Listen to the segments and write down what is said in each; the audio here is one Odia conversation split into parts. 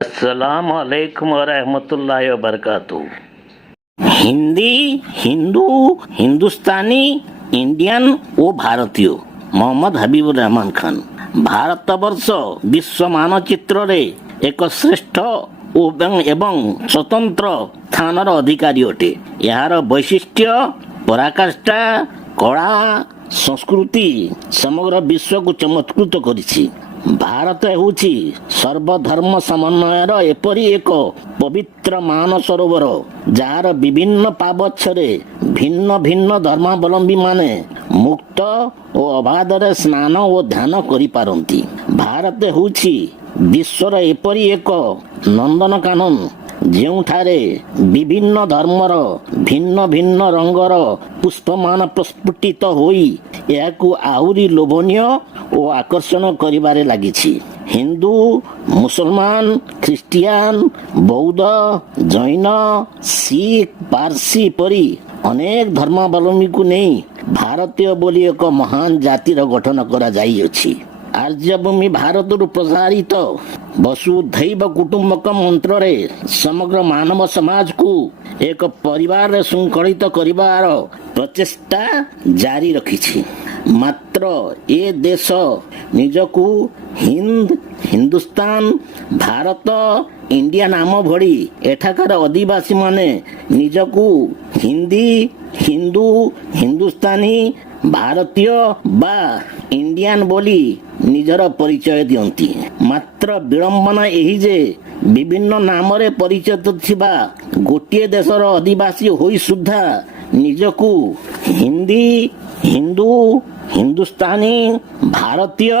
अस्सलाम वालेकुम वरहमतुल्लाहि वबरकातुहू। हिंदी, हिंदू, हिंदुस्तानी, इंडियन ओ भारतीय। मोहम्मद हबीबुर रहमान खान। भारतवर्ष विश्व मानचित्र रे एक श्रेष्ठ एवं स्वतंत्र स्थानर अधिकारी अटे। यार वैशिष्ट्य, पराकाष्ठा, कला, संस्कृति समग्र विश्व को चमत्कृत करिछि। भारत ହେଉଛି ସର୍ବଧର୍ମ ସମନ୍ୱୟର ଏପରି ଏକ ପବିତ୍ର ମାନସରୋବର ଯାହାର ବିଭିନ୍ନ ପାବଚ୍ଛରେ ଭିନ୍ନ ଭିନ୍ନ ଧର୍ମାବଲମ୍ବୀମାନେ ମୁକ୍ତ ଓ ଅବାଧରେ ସ୍ନାନ ଓ ଧ୍ୟାନ କରିପାରନ୍ତି। ଭାରତ ହେଉଛି ବିଶ୍ୱର ଏପରି ଏକ ନନ୍ଦନକାନନ ଯେଉଁଠାରେ ବିଭିନ୍ନ ଧର୍ମର ଭିନ୍ନ ଭିନ୍ନ ରଙ୍ଗର ପୁଷ୍ପମାନ ପ୍ରସ୍ଫୁଟିତ ହୋଇ ଏହାକୁ ଆହୁରି ଲୋଭନୀୟ ଓ ଆକର୍ଷଣ କରିବାରେ ଲାଗିଛି। ହିନ୍ଦୁ, ମୁସଲମାନ, ଖ୍ରୀଷ୍ଟିଆନ, ବୌଦ୍ଧ, ଜୈନ, ଶିଖ, ପାର୍ସୀ ପରି ଅନେକ ଧର୍ମାବଲମ୍ବୀଙ୍କୁ ନେଇ ଭାରତୀୟ ବୋଲି ଏକ ମହାନ ଜାତିର ଗଠନ କରାଯାଇଅଛି। ଆର୍ଯ୍ୟଭୂମି ଭାରତରୁ ପ୍ରସାରିତ ବସୁଧୈବ କୁଟୁମ୍ବକମ ମନ୍ତ୍ରରେ ସମଗ୍ର ମାନବ ସମାଜକୁ ଏକ ପରିବାରରେ ଶୃଙ୍ଖଳିତ କରିବାର ପ୍ରଚେଷ୍ଟା ଜାରି ରଖିଛି। ମାତ୍ର ଏ ଦେଶ ନିଜକୁ ହିନ୍ଦ, ହିନ୍ଦୁସ୍ତାନ, ଭାରତ, ଇଣ୍ଡିଆ ନାମ ଭଳି ଏଠାକାର ଅଧିବାସୀମାନେ ନିଜକୁ ହିନ୍ଦୀ, ହିନ୍ଦୁ, ହିନ୍ଦୁସ୍ତାନୀ, ଭାରତୀୟ ବା ଇଣ୍ଡିଆନ ବୋଲି ନିଜର ପରିଚୟ ଦିଅନ୍ତି। ମାତ୍ର ବିଡ଼ମ୍ବନା ଏହି ଯେ ବିଭିନ୍ନ ନାମରେ ପରିଚିତ ଥିବା ଗୋଟିଏ ଦେଶର ଅଧିବାସୀ ହୋଇ ସୁଦ୍ଧା ନିଜକୁ ହିନ୍ଦୀ, ହିନ୍ଦୁ, ହିନ୍ଦୁସ୍ତାନୀ, ଭାରତୀୟ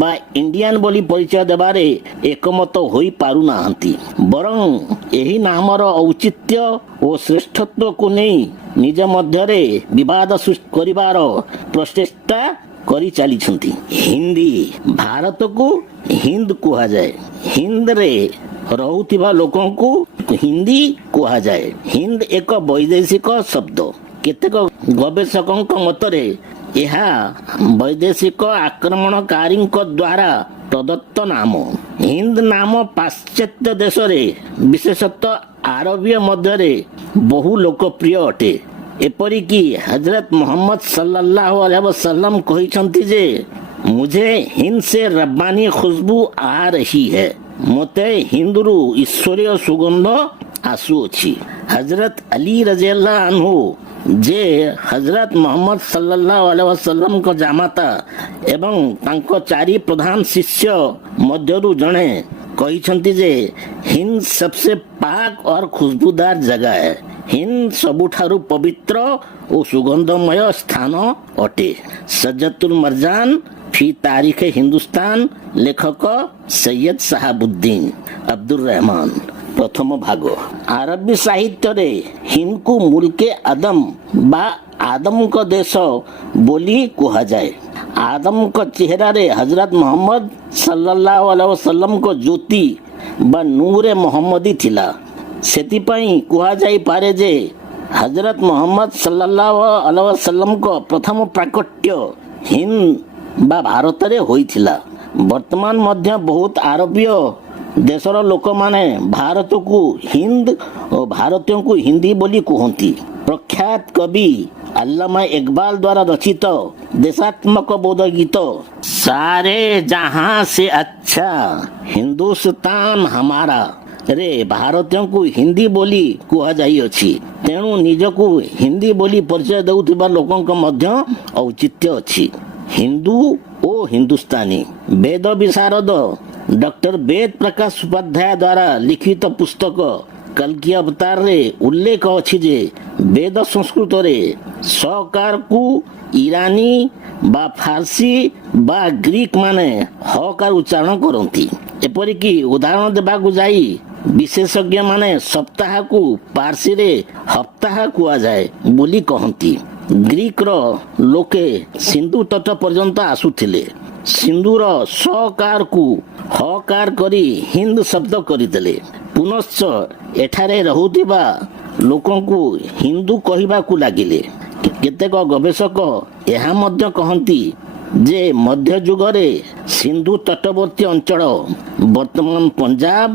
ବା ଇଣ୍ଡିଆନ ବୋଲି ପରିଚୟ ଦେବାରେ ଏକମତ ହୋଇପାରୁନାହାନ୍ତି। ବରଂ ଏହି ନାମର ଔଚିତ୍ୟ ଓ ଶ୍ରେଷ୍ଠତ୍ୱକୁ ନେଇ ନିଜ ମଧ୍ୟରେ ବିବାଦ ସୃଷ୍ଟି କରିବାର ପ୍ରଚେଷ୍ଟା କରିଚାଲିଛନ୍ତି। ହିନ୍ଦୀ, ଭାରତକୁ ହିନ୍ଦ କୁହାଯାଏ। ହିନ୍ଦରେ ରହୁଥିବା ଲୋକଙ୍କୁ ହିନ୍ଦୀ କୁହାଯାଏ। ହିନ୍ଦ ଏକ ବୈଦେଶିକ ଶବ୍ଦ। କେତେକ ଗବେଷକଙ୍କ ମତରେ ଏହା ବୈଦେଶିକ ଆକ୍ରମଣକାରୀଙ୍କ ଦ୍ୱାରା ପ୍ରଦତ୍ତ ନାମ। ହିନ୍ଦ ନାମ ପାଶ୍ଚାତ୍ୟ ଦେଶରେ ବିଶେଷତଃ ଆରବୀୟ ମଧ୍ୟରେ ବହୁ ଲୋକପ୍ରିୟ ଅଟେ। ଏପରିକି ହଜରତ ମୋହମ୍ମଦ ସଲ୍ଲଲ୍ଲାହୁ ଅଲୈହି वसल्लम କହିଛନ୍ତି ଯେ ମୁଝେ ହିନ୍ଦ ସେ ରବ୍ବାନୀ ଖୁସବୁ ଆ ରହି ହେ। ମୋତେ ହିନ୍ଦରୁ ଈଶ୍ୱରୀୟ ସୁଗନ୍ଧ ଆସୁଅଛି। ହଜରତ ଅଲି ରଜିୟଲ୍ଲାହୁ ଆନହୁ ଯେ ହଜରତ ମୋହମ୍ମଦ ସଲ୍ଲଲ୍ଲାହୁ ଅଲୈହି वसल्लमଙ୍କ ଜାମାତା ଏବଂ ତାଙ୍କ ଚାରି ପ୍ରଧାନ ଶିଷ୍ୟ ମଧ୍ୟରୁ ଜଣେ କହିଛନ୍ତି ଯେ ହିନ୍ଦ ସବସେ ପାକ और खुशबूदार जगह है। ହିନ୍ଦ ସବୁଠାରୁ ପବିତ୍ର ଓ ସୁଗନ୍ଧମୟ ସ୍ଥାନ ଅଟେ। ସଜତୁଲ ମର୍ଜାନ ଫି ତାରିଖ ହିନ୍ଦୁସ୍ତାନ, ଲେଖକ ସୈୟଦ ସାହାବୁଦ୍ଦିନ ଅବ୍ଦୁର ରହମାନ। ପ୍ରଥମ ଭାଗ। ଆରବୀ ସାହିତ୍ୟରେ ହିନ୍ଦକୁ ମୁଲକେ ଆଦମ ବା ଆଦମଙ୍କ ଦେଶ ବୋଲି କୁହାଯାଏ। ଆଦମଙ୍କ ଚେହେରାରେ ହଜରତ ମୋହମ୍ମଦ ସଲ୍ଲଲ୍ଲାହୁ ଅଲୈହି वसल्लमଙ୍କ ଜ୍ୟୋତି ବା ନୂରେ ମହମ୍ମଦୀ ଥିଲା। ସେଥିପାଇଁ କୁହାଯାଇପାରେ ଯେ ହଜରତ ମୋହମ୍ମଦ ସଲ୍ଲଲ୍ଲାହୁ ଅଲୈହି वसल्लमଙ୍କ ପ୍ରଥମ ପ୍ରାକଟ୍ୟ ହିନ୍ଦ ବା ଭାରତରେ ହୋଇଥିଲା। ବର୍ତ୍ତମାନ ମଧ୍ୟ ବହୁତ ଆରବୀୟ ଦେଶର ଲୋକମାନେ ଭାରତକୁ ହିନ୍ଦ ଓ ଭାରତୀୟଙ୍କୁ ହିନ୍ଦୀ ବୋଲି କୁହନ୍ତି। ପ୍ରଖ୍ୟାତ କବି ଆଲ୍ଲାମା ଇକବାଲ ଦ୍ୱାରା ରଚିତ ଦେଶାତ୍ମକ ବୋଧ ଗୀତ ସାରେ ଜହାଁ ସେ ଆଚ୍ଛା ହିନ୍ଦୁସ୍ତାନ ହମାରା ରେ ଭାରତୀୟଙ୍କୁ ହିନ୍ଦୀ ବୋଲି କୁହାଯାଇଅଛି। ତେଣୁ ନିଜକୁ ହିନ୍ଦୀ ବୋଲି ପରିଚୟ ଦେଉଥିବା ଲୋକଙ୍କ ମଧ୍ୟ ଔଚିତ୍ୟ ଅଛି। ହିନ୍ଦୁ ଓ ହିନ୍ଦୁସ୍ତାନୀ। ବେଦ ବିଶାରଦ ଡକ୍ଟର ବେଦ ପ୍ରକାଶ ଉପାଧ୍ୟାୟ ଦ୍ୱାରା ଲିଖିତ ପୁସ୍ତକ କଲ୍କି ଅବତାରରେ ଉଲ୍ଲେଖ ଅଛି ଯେ ବେଦ ସଂସ୍କୃତରେ ସକାରକୁ ଇରାନୀ ବା ଫାର୍ସୀ ବା ଗ୍ରୀକ ମାନେ ହକାର ଉଚ୍ଚାରଣ କରନ୍ତି। ଏପରିକି ଉଦାହରଣ ଦେବାକୁ ଯାଇ ବିଶେଷଜ୍ଞମାନେ ସପ୍ତାହକୁ ପାର୍ସୀରେ ହପ୍ତାହ କୁହାଯାଏ ବୋଲି କହନ୍ତି। ଗ୍ରୀକର ଲୋକେ ସିନ୍ଧୁ ତଟ ପର୍ଯ୍ୟନ୍ତ ଆସୁଥିଲେ। ସିନ୍ଧୁର ସକାରକୁ ହକାର କରି ହିନ୍ଦ ଶବ୍ଦ କରିଦେଲେ। ପୁନଶ୍ଚ ଏଠାରେ ରହୁଥିବା ଲୋକଙ୍କୁ ହିନ୍ଦୁ କହିବାକୁ ଲାଗିଲେ। କେତେକ ଗବେଷକ ଏହା ମଧ୍ୟ କହନ୍ତି ଯେ ମଧ୍ୟଯୁଗରେ ସିନ୍ଧୁ ତଟବର୍ତ୍ତୀ ଅଞ୍ଚଳ ବର୍ତ୍ତମାନ ପଞ୍ଜାବ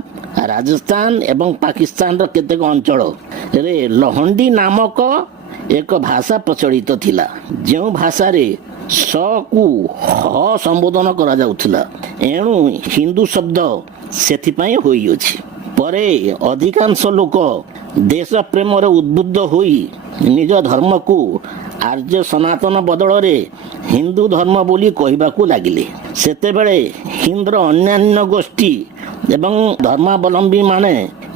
ରାଜସ୍ଥାନ ଏବଂ ପାକିସ୍ତାନର କେତେକ ଅଞ୍ଚଳରେ ଲହଣ୍ଡି ନାମକ ଏକ ଭାଷା ପ୍ରଚଳିତ ଥିଲା, ଯେଉଁ ଭାଷାରେ କୁ ହ ସମ୍ବୋଧନ କରାଯାଉଥିଲା। ଏଣୁ ହିନ୍ଦୁ ଶବ୍ଦ ସେଥିପାଇଁ ହୋଇଅଛି। ପରେ ଅଧିକାଂଶ ଲୋକ ଦେଶ ପ୍ରେମରେ ଉଦ୍ବୁଦ୍ଧ ହୋଇ ନିଜ ଧର୍ମକୁ ଆର୍ଯ୍ୟ ସନାତନ ବଦଳରେ ହିନ୍ଦୁ ଧର୍ମ ବୋଲି କହିବାକୁ ଲାଗିଲେ। ସେତେବେଳେ ହିନ୍ଦର ଅନ୍ୟାନ୍ୟ ଗୋଷ୍ଠୀ ଏବଂ ଧର୍ମାବଲମ୍ବୀମାନେ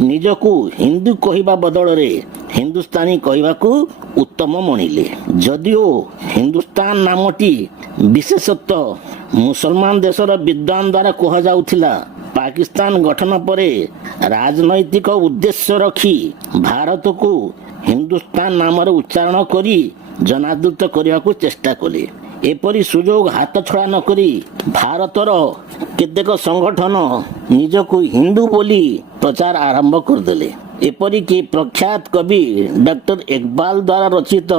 ନିଜକୁ ହିନ୍ଦୁ କହିବା ବଦଳରେ ହିନ୍ଦୁସ୍ତାନୀ କହିବାକୁ ଉତ୍ତମ ମଣିଲେ। ଯଦିଓ ହିନ୍ଦୁସ୍ତାନ ନାମଟି ବିଶେଷତଃ ମୁସଲମାନ ଦେଶର ବିଦ୍ୱାନ ଦ୍ୱାରା କୁହାଯାଉଥିଲା, ପାକିସ୍ତାନ ଗଠନ ପରେ ରାଜନୈତିକ ଉଦ୍ଦେଶ୍ୟ ରଖି ଭାରତକୁ ହିନ୍ଦୁସ୍ତାନ ନାମରେ ଉଚ୍ଚାରଣ କରି ଜନାଦୃତ କରିବାକୁ ଚେଷ୍ଟା କଲେ। ଏପରି ସୁଯୋଗ ହାତଛଡ଼ା ନ କରି ଭାରତର କେତେକ ସଂଗଠନ ନିଜକୁ ହିନ୍ଦୁ ବୋଲି ପ୍ରଚାର ଆରମ୍ଭ କରିଦେଲେ। ଏପରିକି ପ୍ରଖ୍ୟାତ କବି ଡକ୍ଟର ଇକବାଲ ଦ୍ୱାରା ରଚିତ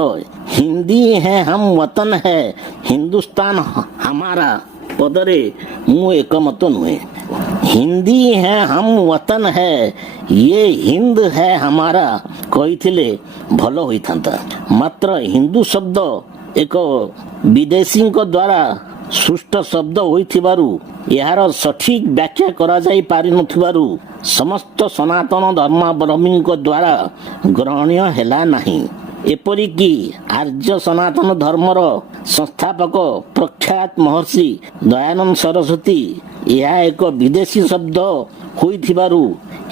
ହିନ୍ଦୀ ହେ ହମ ୱତନ ହେ ହିନ୍ଦୁସ୍ତାନ ହମାରା ପଦରେ ମୁଁ ଏକମତ ନୁହେଁ। ହିନ୍ଦୀ ହେ ହମ ୱତନ ହେ ଇଏ ହିନ୍ଦ ହେ ହମାରା କହିଥିଲେ ଭଲ ହୋଇଥାନ୍ତା। ମାତ୍ର ହିନ୍ଦୁ ଶବ୍ଦ ଏକ ବିଦେଶୀଙ୍କ ଦ୍ୱାରା ସୃଷ୍ଟ ଶବ୍ଦ ହୋଇଥିବାରୁ ଏହାର ସଠିକ ବ୍ୟାଖ୍ୟା କରାଯାଇ ପାରିନଥିବାରୁ ସମସ୍ତ ସନାତନ ଧର୍ମାବଲମ୍ବୀଙ୍କ ଦ୍ୱାରା ଗ୍ରହଣୀୟ ହେଲା ନାହିଁ। ଏପରିକି ଆର୍ଯ୍ୟ ସନାତନ ଧର୍ମର ସଂସ୍ଥାପକ ପ୍ରଖ୍ୟାତ ମହର୍ଷି ଦୟାନନ୍ଦ ସରସ୍ୱତୀ ଏହା ଏକ ବିଦେଶୀ ଶବ୍ଦ ହୋଇଥିବାରୁ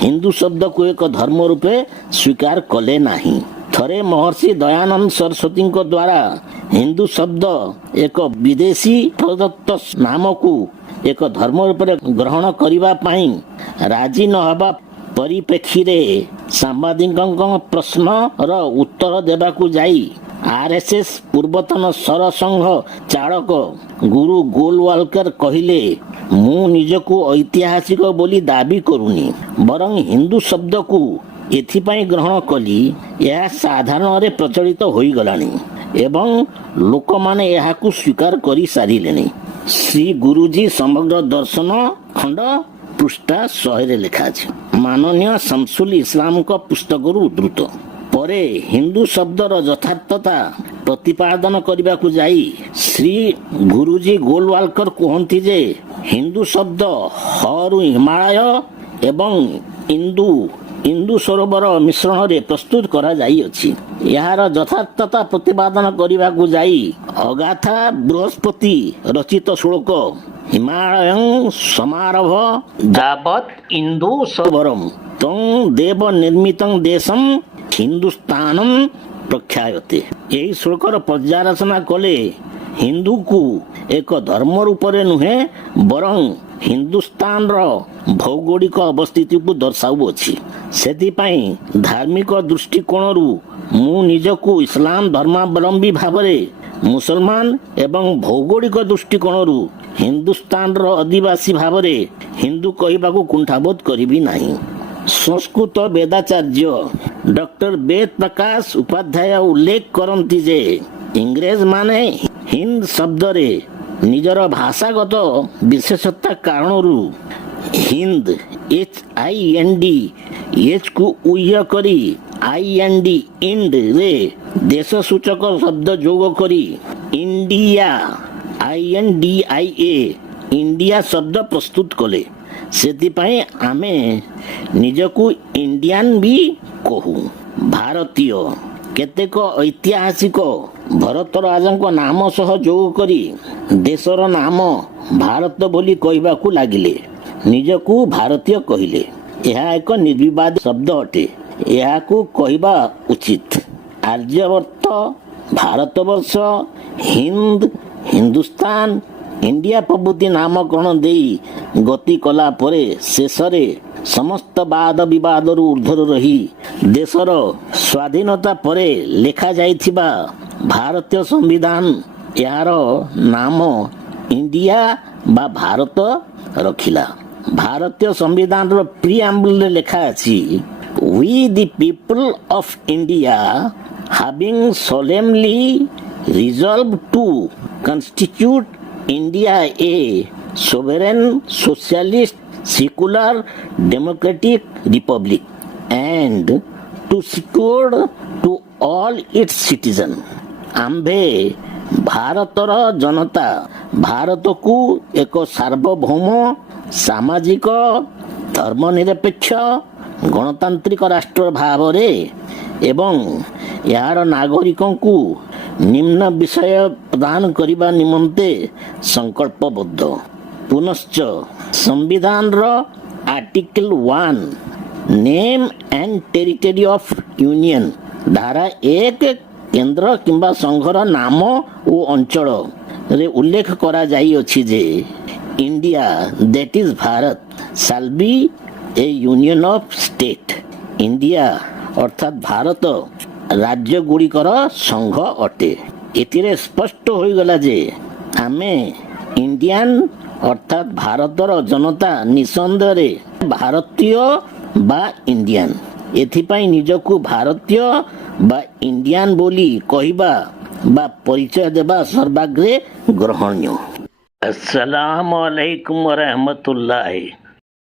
ହିନ୍ଦୁ ଶବ୍ଦକୁ ଏକ ଧର୍ମ ରୂପେ ସ୍ୱୀକାର କଲେ ନାହିଁ। ଥରେ ମହର୍ଷି ଦୟାନନ୍ଦ ସରସ୍ୱତୀଙ୍କ ଦ୍ୱାରା ହିନ୍ଦୁ ଶବ୍ଦ ଏକ ବିଦେଶୀ ପ୍ରଦତ୍ତ ନାମକୁ ଏକ ଧର୍ମ ରୂପରେ ଗ୍ରହଣ କରିବା ପାଇଁ ରାଜି ନ ହେବା ପରିପ୍ରେକ୍ଷୀରେ ସାମ୍ବାଦିକଙ୍କ ପ୍ରଶ୍ନର ଉତ୍ତର ଦେବାକୁ ଯାଇ RSS ପୂର୍ବତନ ସରସଂଘ ଚାଳକ ଗୁରୁ ଗୋଲୱାଲକର କହିଲେ, ମୁଁ ନିଜକୁ ଐତିହାସିକ ବୋଲି ଦାବି କରୁନି, ବରଂ ହିନ୍ଦୁ ଶବ୍ଦକୁ ଏଥିପାଇଁ ଗ୍ରହଣ କଲି ଏହା ସାଧାରଣରେ ପ୍ରଚଳିତ ହୋଇଗଲାଣି ଏବଂ ଲୋକମାନେ ଏହାକୁ ସ୍ୱୀକାର କରିସାରିଲେଣି। ଶ୍ରୀ ଗୁରୁଜୀ ସମଗ୍ର ଦର୍ଶନ ଖଣ୍ଡ ପୃଷ୍ଠା 100ରେ ଲେଖା ଅଛି। ମାନନୀୟ ଶାମସୁଲ ଇସଲାମଙ୍କ ପୁସ୍ତକରୁ ଉଦ୍ଧୃତ। ପରେ ହିନ୍ଦୁ ଶବ୍ଦର ଯଥାର୍ଥତା ପ୍ରତିପାଦନ କରିବାକୁ ଯାଇ ଶ୍ରୀ ଗୁରୁଜୀ ଗୋଲୱାଲକର କୁହନ୍ତି ଯେ ହିନ୍ଦୁ ଶବ୍ଦ ହରୁ ହିମାଳୟ ଏବଂ ଇନ୍ଦୁ ସରୋବର ମିଶ୍ରଣରେ ପ୍ରସ୍ତୁତ କରାଯାଇଅଛି। ଏହାର ଯଥାର୍ଥତା ପ୍ରତିପାଦନ କରିବାକୁ ଯାଇ ଅଗାଥା ବୃହସ୍ପତି ରଚିତ ଶ୍ଲୋକ ହିମାଳୟଂ ସମାରଭ ଯାବତ୍ ଇନ୍ଦୁ ସରୋବରମ୍ ତଂ ଦେବ ନିର୍ମିତଂ ଦେଶଂ ହିନ୍ଦୁସ୍ତାନଂ ପ୍ରଖ୍ୟାୟତେ। ଏହି ଶ୍ଲୋକର ପର୍ଯ୍ୟାଲୋଚନା କଲେ ହିନ୍ଦୁକୁ ଏକ ଧର୍ମ ରୂପରେ ନୁହେଁ ବରଂ ହିନ୍ଦୁସ୍ତାନର ଭୌଗୋଳିକ ଅବସ୍ଥିତିକୁ ଦର୍ଶାଉଅଛି। ସେଥିପାଇଁ ଧାର୍ମିକ ଦୃଷ୍ଟିକୋଣରୁ ମୁଁ ନିଜକୁ ଇସଲାମ ଧର୍ମାବଲମ୍ବୀ ଭାବରେ ମୁସଲମାନ ଏବଂ ଭୌଗୋଳିକ ଦୃଷ୍ଟିକୋଣରୁ ହିନ୍ଦୁସ୍ତାନର ଅଧିବାସୀ ଭାବରେ ହିନ୍ଦୁ କହିବାକୁ କୁଣ୍ଠାବୋଧ କରିବି ନାହିଁ। ସଂସ୍କୃତ ବେଦାଚାର୍ଯ୍ୟ ଡକ୍ଟର ବେଦ ପ୍ରକାଶ ଉପାଧ୍ୟାୟ ଉଲ୍ଲେଖ କରନ୍ତି ଯେ ଇଂରେଜମାନେ ହିନ୍ଦ ଶବ୍ଦରେ ନିଜର ଭାଷାଗତ ବିଶେଷତା କାରଣରୁ ହିନ୍ଦ HIND ଉଲ୍ଲେଖ କରି IND ଦେଶ ସୂଚକ ଶବ୍ଦ ଯୋଗ କରି ଇଣ୍ଡିଆ INDIA ଇଣ୍ଡିଆ ଶବ୍ଦ ପ୍ରସ୍ତୁତ କଲେ। ସେଥିପାଇଁ ଆମେ ନିଜକୁ ଇଣ୍ଡିଆନ ବି କହୁ। ଭାରତୀୟ କେତେକ ଐତିହାସିକ ଭରତରାଜଙ୍କ ନାମ ସହ ଯୋଗ କରି ଦେଶର ନାମ ଭାରତ ବୋଲି କହିବାକୁ ଲାଗିଲେ। ନିଜକୁ ଭାରତୀୟ କହିଲେ। ଏହା ଏକ ନିର୍ବିବାଦ ଶବ୍ଦ ଅଟେ। ଏହାକୁ କହିବା ଉଚିତ। ଆର୍ଯ୍ୟବର୍ତ୍ତ, ଭାରତବର୍ଷ, ହିନ୍ଦ, ହିନ୍ଦୁସ୍ତାନ, ଇଣ୍ଡିଆ ପ୍ରଭୃତି ନାମକରଣ ଦେଇ ଗତି କଲା ପରେ ଶେଷରେ ସମସ୍ତ ବାଦ ବିବାଦରୁ ଉର୍ଦ୍ଧ୍ୱରେ ରହି ଦେଶର ସ୍ୱାଧୀନତା ପରେ ଲେଖାଯାଇଥିବା ଭାରତୀୟ ସମ୍ବିଧାନ ଏହାର ନାମ ଇଣ୍ଡିଆ ବା ଭାରତ ରଖିଲା। ଭାରତୀୟ ସମ୍ବିଧାନର ପ୍ରିଆମ୍ବୁଲରେ ଲେଖା ଅଛି, We the people of India having solemnly resolved to constitute India a sovereign socialist secular democratic republic and to secure to all its citizens. ଆମ୍ଭେ ଭାରତର ଜନତା ଭାରତକୁ ଏକ ସାର୍ବଭୌମ ସାମାଜିକ ଧର୍ମନିରପେକ୍ଷ ଗଣତାନ୍ତ୍ରିକ ରାଷ୍ଟ୍ର ଭାବରେ ଏବଂ ଏହାର ନାଗରିକଙ୍କୁ ନିମ୍ନ ବିଷୟ ପ୍ରଦାନ କରିବା ନିମନ୍ତେ ସଂକଳ୍ପବଦ୍ଧ। ପୁନଶ୍ଚ ସମ୍ବିଧାନର article 1 name and territory of union ଧାରା 1 କେନ୍ଦ୍ର କିମ୍ବା ସଂଘର ନାମ ଓ ଅଞ୍ଚଳରେ ଉଲ୍ଲେଖ କରାଯାଇଅଛି ଯେ India that is Bharat shall be a union of state. India ଅର୍ଥାତ୍ ଭାରତ ରାଜ୍ୟଗୁଡ଼ିକର ସଂଘ ଅଟେ। ଏଥିରେ ସ୍ପଷ୍ଟ ହୋଇଗଲା ଯେ ଆମେ ଇଣ୍ଡିଆନ ଅର୍ଥାତ୍ ଭାରତର ଜନତା ନିଃସନ୍ଦେହରେ ଭାରତୀୟ ବା ଇଣ୍ଡିଆନ। ଏଥିପାଇଁ ନିଜକୁ ଭାରତୀୟ ବା ଇଣ୍ଡିଆନ ବୋଲି କହିବା ବା ପରିଚୟ ଦେବା ସର୍ବାଗ୍ରେ ଗ୍ରହଣୀୟ। अस्सलामु अलैकुम व रहमतुल्लाहि।